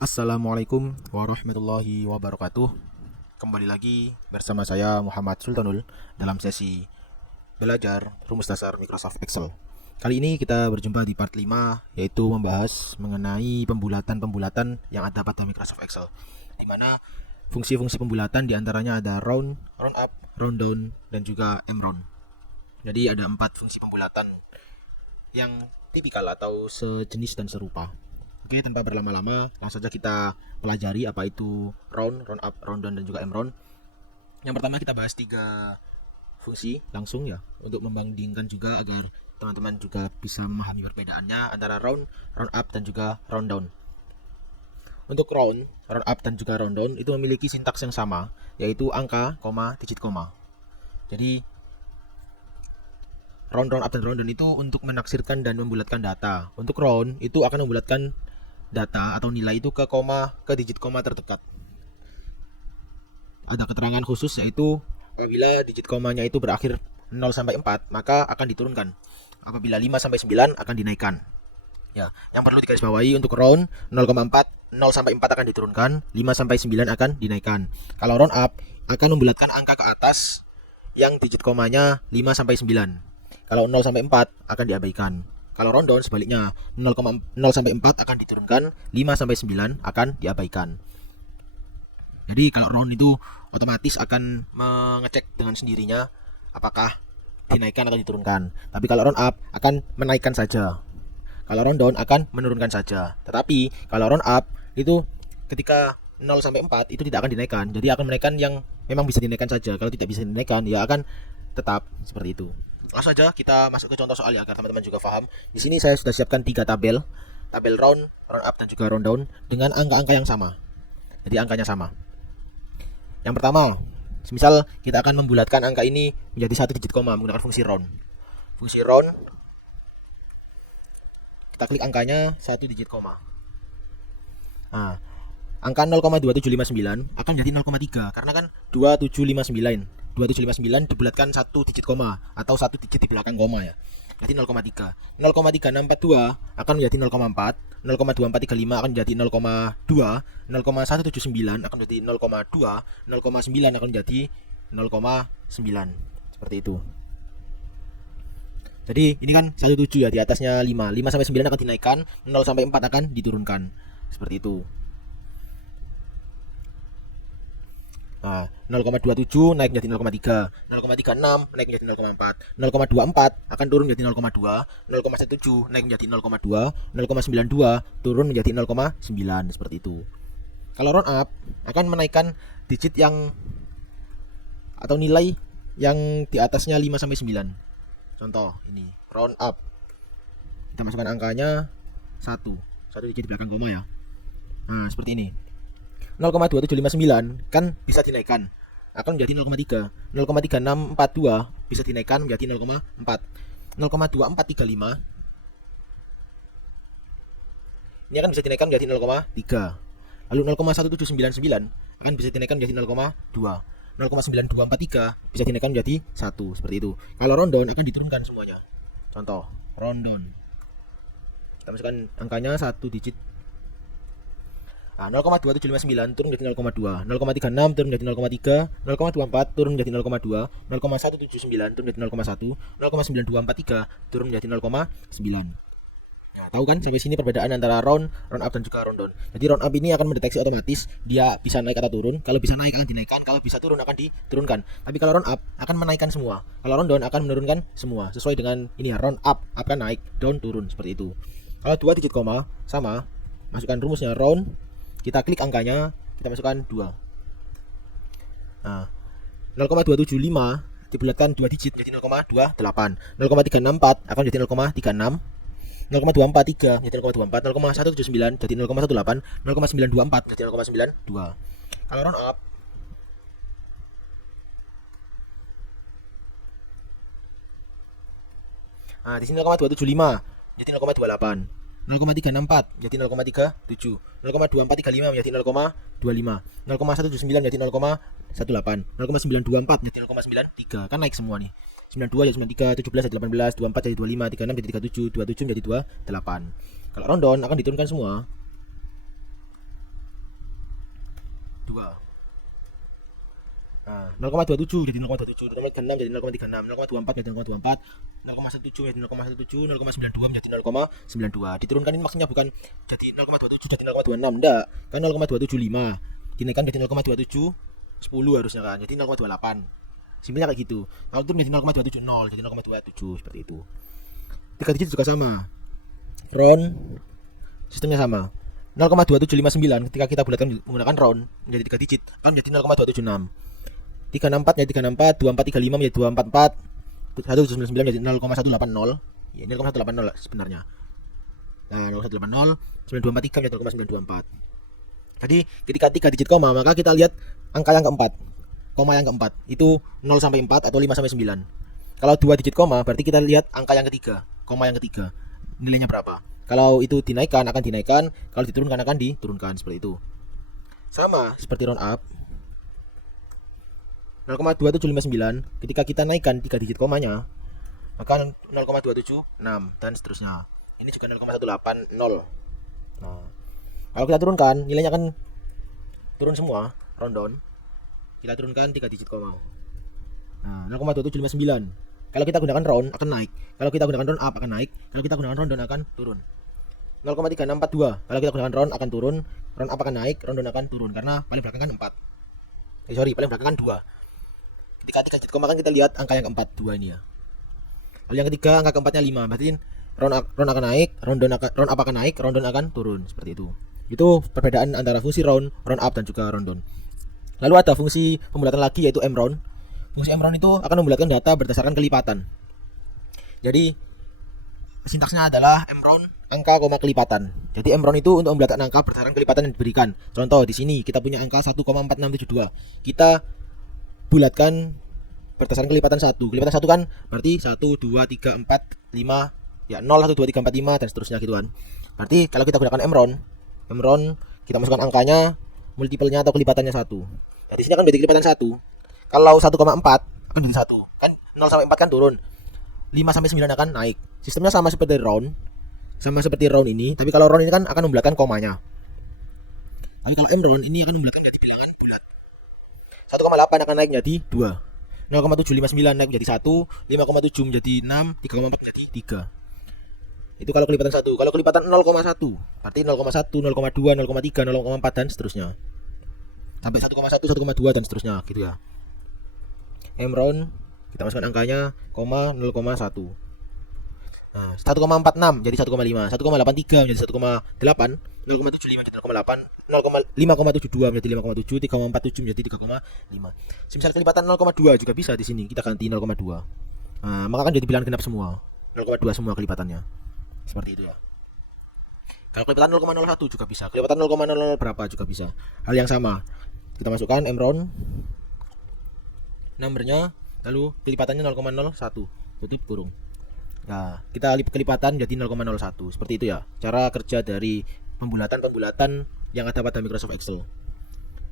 Assalamualaikum warahmatullahi wabarakatuh. Kembali lagi bersama saya Muhammad Sultanul dalam sesi belajar rumus dasar Microsoft Excel. Kali ini kita berjumpa di part 5, yaitu membahas mengenai pembulatan-pembulatan yang ada pada Microsoft Excel, di mana fungsi-fungsi pembulatan diantaranya ada round, round up, round down, dan juga mround. Jadi ada 4 fungsi pembulatan yang tipikal atau sejenis dan serupa. Oke, tanpa berlama-lama, langsung saja kita pelajari apa itu round, round up, round down, dan juga mround. Yang pertama kita bahas 3 fungsi langsung ya, untuk membandingkan juga agar teman-teman juga bisa memahami perbedaannya antara round, round up, dan juga round down. Untuk round, round up, dan juga round down itu memiliki sintaks yang sama, yaitu angka, koma, digit koma. Jadi round, round up, dan round down itu untuk menaksirkan dan membulatkan data. Untuk round itu akan membulatkan data atau nilai itu ke koma, ke digit koma terdekat. Ada keterangan khusus, yaitu apabila digit komanya itu berakhir 0 sampai 4 maka akan diturunkan. Apabila 5 sampai 9 akan dinaikkan. Ya, yang perlu digarisbawahi untuk round 0,4, 0 sampai 4 akan diturunkan, 5 sampai 9 akan dinaikkan. Kalau round up akan membulatkan angka ke atas yang digit komanya 5 sampai 9. Kalau 0 sampai 4 akan diabaikan. Kalau round down sebaliknya, 0, 0 sampai 4 akan diturunkan, 5 sampai 9 akan diabaikan. Jadi kalau round itu otomatis akan mengecek dengan sendirinya apakah dinaikkan atau diturunkan. Tapi kalau round up akan menaikkan saja. Kalau round down akan menurunkan saja. Tetapi kalau round up itu ketika 0 sampai 4 itu tidak akan dinaikkan. Jadi akan menaikkan yang memang bisa dinaikkan saja. Kalau tidak bisa dinaikkan, ya akan tetap seperti itu. Langsung saja kita masuk ke contoh soal ya, agar teman-teman juga paham. Di sini saya sudah siapkan 3 tabel. Tabel round, round up, dan juga round down dengan angka-angka yang sama. Jadi angkanya sama. Yang pertama, misal kita akan membulatkan angka ini menjadi 1 digit koma menggunakan fungsi round. Fungsi round, kita klik angkanya 1 digit koma. Nah, angka 0,2759 akan menjadi 0,3 karena kan 2759. 2759 dibulatkan 1 digit koma atau 1 digit di belakang koma ya. Jadi 0,3. 0,3642 akan menjadi 0,4, 0,2435 akan menjadi 0,2, 0,179 akan menjadi 0,2, 0,9 akan menjadi 0,9. Seperti itu. Jadi ini kan 17 ya, di atasnya 5. 5 sampai 9 akan dinaikkan, 0 sampai 4 akan diturunkan. Seperti itu. Nah, 0,27 naik menjadi 0,3, 0,36 naik menjadi 0,4, 0,24 akan turun menjadi 0,2, 0,17 naik menjadi 0,2, 0,92 turun menjadi 0,9, seperti itu. Kalau round up akan menaikkan digit yang atau nilai yang di atasnya 5 sampai 9. Contoh ini, round up. Kita masukkan angkanya 1 digit di belakang koma ya. Nah, seperti ini. 0,2759 kan bisa dinaikkan akan menjadi 0,3, 0,3642 bisa dinaikkan menjadi 0,4, 0,2435 ini akan bisa dinaikkan menjadi 0,3, lalu 0,1799 akan bisa dinaikkan menjadi 0,2, 0,9243 bisa dinaikkan menjadi 1, seperti itu. Kalau round down akan diturunkan semuanya. Contoh round down, kita masukkan angkanya 1 digit. Nah, 0,2759 turun menjadi 0,2, 0,36 turun menjadi 0,3, 0,24 turun menjadi 0,2, 0,179 turun menjadi 0,1, 0,9243 turun menjadi 0,9. Nah, tahu kan sampai sini perbedaan antara round, round up, dan juga round down. Jadi round up ini akan mendeteksi otomatis dia bisa naik atau turun. Kalau bisa naik akan dinaikkan, kalau bisa turun akan diturunkan. Tapi kalau round up akan menaikkan semua. Kalau round down akan menurunkan semua. Sesuai dengan ini ya, round up akan naik, down turun, seperti itu. Kalau 2 digit koma sama, masukkan rumusnya round, kita klik angkanya, kita masukkan 2. Nah, 0,275 dibulatkan 2 digit menjadi 0,28, 0,364 akan menjadi 0,36, 0,243 menjadi 0,24, 0,179 jadi 0,18, 0,924 menjadi 0,92. Kalau round up nah, di sini 0,275 jadi 0,28, 0,364 menjadi 0,37, 0,2435 menjadi 0,25, 0,179 menjadi 0,18, 0,924 menjadi 0,93. Kan naik semua nih. 92 jadi 93, 17 jadi 18, 24 jadi 25, 36 jadi 37, 27 jadi 28. Kalau round down akan diturunkan semua. 2. Nah, 0,27 jadi 0,27, 0,36 jadi 0,36, 0,24 jadi 0,24, 0,17 jadi 0,17, 0,92 menjadi 0,92. Diturunkan ini maksudnya bukan jadi 0,27 jadi 0,26, enggak. Kan 0,275 dinaikkan jadi 0,27 10 harusnya kan. Jadi 0,28. Simpelnya kayak gitu. Kalau turun jadi 0,270 jadi 0,27 seperti itu. 3 digit juga sama. Round sistemnya sama. 0,2759 ketika kita bulatkan menggunakan round menjadi 3 digit kan jadi 0,276. 364 jadi 364, 2435 menjadi 244, 199 jadi 0,180. Ya, ini 0,180 sebenarnya. Nah, 0,180, 9243 menjadi 0,924. Jadi, ketika 3 digit koma, maka kita lihat angka yang keempat. Koma yang keempat itu 0 sampai 4 atau 5 sampai 9. Kalau 2 digit koma, berarti kita lihat angka yang ketiga, koma yang ketiga. Nilainya berapa? Kalau itu dinaikkan akan dinaikkan, kalau diturunkan akan diturunkan seperti itu. Sama seperti round up. 0,2759 ketika kita naikkan 3 digit komanya maka 0,276 dan seterusnya. Ini juga 0,180. Nah, kalau kita turunkan nilainya akan turun semua, rundown. Kita turunkan 3 digit koma. Nah, 0,2759. Kalau kita gunakan round akan naik. Kalau kita gunakan round up akan naik. Kalau kita gunakan rundown akan turun. 0,3642. Kalau kita gunakan round akan turun, round up akan naik, rundown akan turun karena paling belakang kan 4. Paling belakang kan 2. Ketika 3 digit koma kan kita lihat angka yang keempat 2 ini ya. Lalu yang ketiga angka keempatnya 5. Berarti round akan naik, round up akan naik, rundown akan turun seperti itu. Itu perbedaan antara fungsi round up dan juga rundown. Lalu ada fungsi pembulatan lagi yaitu mround. Fungsi mround itu akan membulatkan data berdasarkan kelipatan. Jadi sintaksnya adalah mround angka koma kelipatan. Jadi mround itu untuk membulatkan angka berdasarkan kelipatan yang diberikan. Contoh di sini kita punya angka 1,4672. Kita bulatkan berdasarkan kelipatan 1. Kelipatan 1 kan berarti 1 2 3 4 5 ya 0 1 2 3 4 5 dan seterusnya gitu kan. Berarti kalau kita gunakan mround kita masukkan angkanya, multipelnya atau kelipatannya 1. Nah, di sini akan menjadi kelipatan 1. Kalau 1,4 akan jadi 1. Kan 0 sampai 4 kan turun. 5 sampai 9 akan naik. Sistemnya sama seperti round. Sama seperti round ini, tapi kalau round ini kan akan membulatkan komanya. Tapi kalau mround ini akan membulatkan jadi bilangan bulat. 1,8 akan naik menjadi 2. 0,759 naik menjadi 1, 5,7 menjadi 6, 3,4 menjadi 3. Itu kalau kelipatan 1. Kalau kelipatan 0,1 berarti 0,1, 0,2, 0,3, 0,4 dan seterusnya. Sampai 1,1, 1,2 dan seterusnya gitu ya. Mround kita masukkan angkanya, 0,1. Nah, 1,46 jadi 1,5, 1,83 menjadi 1,8, 0,75 jadi 0,8, 5,72 menjadi 5,7, 3,47 menjadi 3,5. Semisal kelipatan 0,2 juga bisa di sini kita ganti 0,2. Nah, maka kan jadi bilangan genap semua. 0,2 semua kelipatannya. Seperti itu ya. Kalau kelipatan 0,01 juga bisa. Kelipatan 0,00 berapa juga bisa. Hal yang sama. Kita masukkan mround numbernya, lalu kelipatannya 0,01 tutup kurung. Nah, kita kelipatan jadi 0,01. Seperti itu ya. Cara kerja dari pembulatan yang ada pada Microsoft Excel.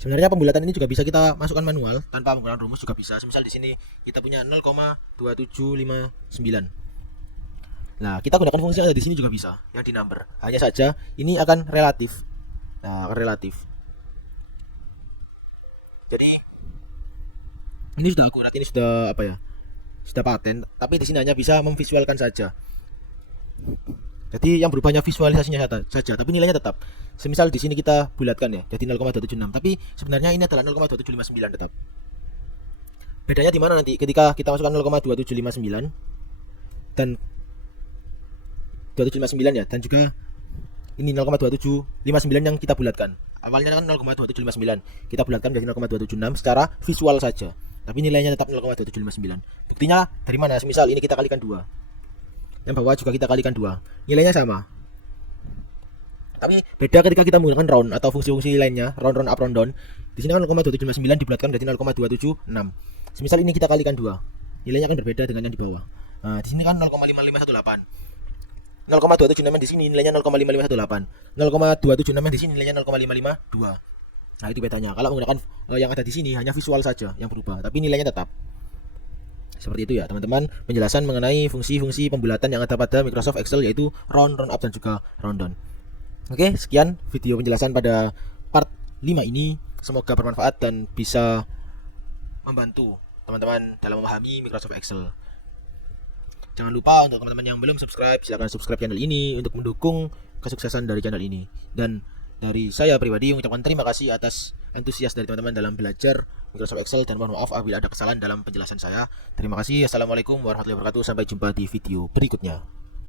Sebenarnya pembulatan ini juga bisa kita masukkan manual tanpa menggunakan rumus juga bisa. Misal di sini kita punya 0,2759. Nah, kita gunakan fungsi yang ada di sini juga bisa, yang di number. Hanya saja ini akan relatif. Nah, akan relatif. Jadi ini sudah akurat, ini sudah apa ya? Sudah paten, tapi di sini hanya bisa memvisualkan saja. Jadi yang berubahnya visualisasinya saja, tapi nilainya tetap. Semisal di sini kita bulatkan ya, jadi 0,276, tapi sebenarnya ini adalah 0,2759 tetap. Bedanya di mana nanti ketika kita masukkan 0,2759 dan 259 ya, dan juga ini 0,2759 yang kita bulatkan. Awalnya kan 0,2759, kita bulatkan menjadi 0,276 secara visual saja. Tapi nilainya tetap 0,2759. Buktinya dari mana? Semisal ini kita kalikan 2. Yang bawah juga kita kalikan 2. Nilainya sama. Tapi beda ketika kita menggunakan round atau fungsi-fungsi lainnya, round up, round down. Di sini kan 0,279 dibulatkan menjadi 0,276. Semisal ini kita kalikan 2. Nilainya akan berbeda dengan yang di bawah. Nah, di sini kan 0,5518. 0,276 di sini nilainya 0,5518. 0,276 di sini nilainya 0,552. Nah, itu bedanya. Kalau menggunakan yang ada di sini hanya visual saja yang berubah, tapi nilainya tetap. Seperti itu ya, teman-teman. Penjelasan mengenai fungsi-fungsi pembulatan yang ada pada Microsoft Excel yaitu round up dan juga round down. Oke, sekian video penjelasan pada part 5 ini. Semoga bermanfaat dan bisa membantu teman-teman dalam memahami Microsoft Excel. Jangan lupa untuk teman-teman yang belum subscribe, silahkan subscribe channel ini untuk mendukung kesuksesan dari channel ini. Dan dari saya pribadi mengucapkan terima kasih atas antusias dari teman-teman dalam belajar Microsoft Excel, dan mohon maaf apabila ada kesalahan dalam penjelasan saya. Terima kasih. Assalamualaikum warahmatullahi wabarakatuh. Sampai jumpa di video berikutnya.